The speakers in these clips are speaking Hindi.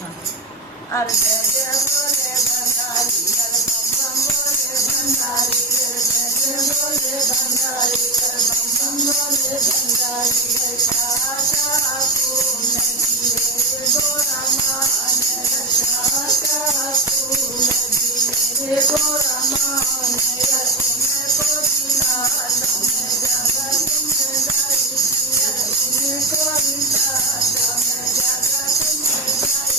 अरे जय जय बोले भंडारी, अरे बम बम बोले भंडारी, अरे जय जय बोले भंडारी, अरे बम बम बोले भंडारी। शाखा फूल दिए गोरा मान, शाखा फूल दिए गोरा मान, उनको दिला तुम्हें जगह तुमने गाई, उनको दिला तुम्हें जगह तुमने गाई।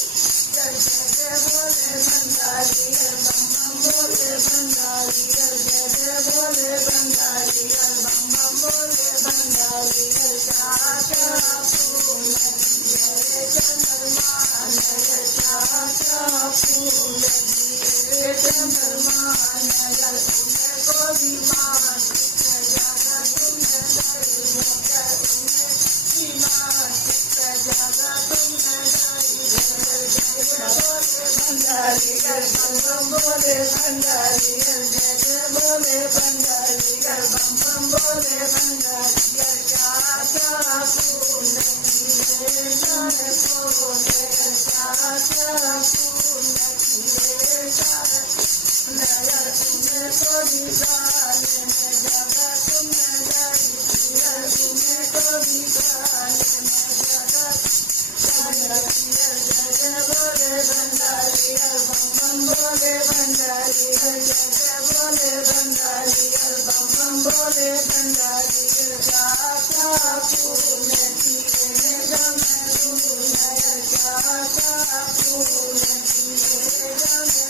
जय जय बोले भंडारी, बम बम बोले भंडारी, जय जय बोले भंडारी, बम बम बोले भंडारी। शाखा फूल दिए चंद्रमान, शाखा फूल दिए चंद्रमान, उनको भी मान जगह तुमने गाई, उनको भी मान जगह तुमने गाई। जय जय बोले भंडारी, बम बम बोले भंडारी, जय जय बोले भंडारी, बम बम बोले भंडारी। शाखा फूल दिए सारे फूले, शाखा फूल दिए सारे नगर, उनको भी गाने में जगह तुमने गाई, उनको भी गाने में जगह। जय जय बोले भंडारी, बम बम बोले भंडारी, जय जय बोले भंडारी, बम बम बोले भंडारी। शाखा फूल दिए जमे फूल, शाखा फूल दिए जमे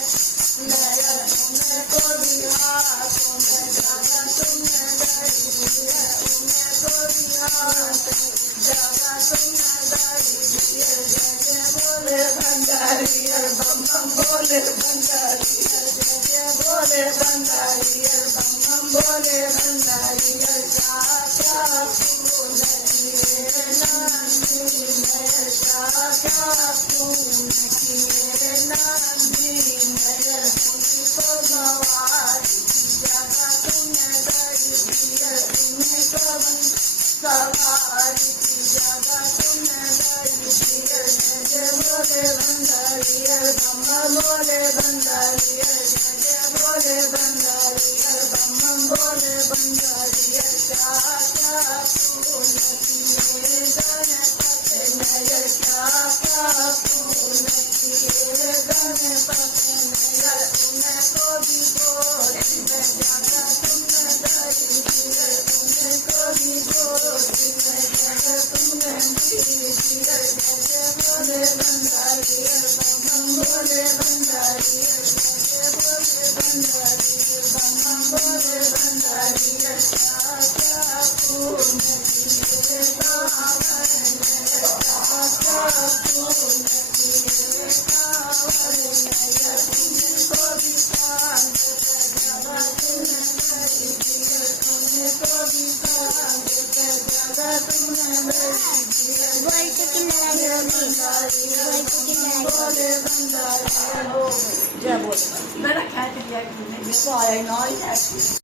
नगर, उनको भी हाथों में जगह तुमने गाई, उनको भी हाथ जगह तुमने गाई। जय जय बोले भंडारी, बम बम बोले भंडारी, जय जय बोले भंडारी, बम बम बोले भंडारी। शाखा फूल दिए नंदी में, शाखा फूल दिए नंदी में, उनको गवारी जगह तुमने गाई, उनको सवारी जगह तुमने गाई। जय जय बोले भंडारी, बम बम बोले भंडारी, जय जय बोले भंडारी, बम बम बोले भंडारी। शाखा फूल दिए गणपति नगर, शाखा फूल दिए गणपति नगर, उनको भी गोदी में जगह तुमने गाई, उनको भी गोदी में जगह तुमने दी। जय जय बोले भंडारी, बम बम बोले भंडारी, जय जय बोले भंडारी, बम बम बोले भंडारी। शाखा फूल दिए कांवर में, शाखा फूल दिए कांवर में, उनको भी कांध पे जगह तुमने गाई, उनको भी कांध पे जगह तुमने गाई। बोले भंडारी, जय बोले। मेरा ख्याल किया कि तुमने ये तो आया ही ना।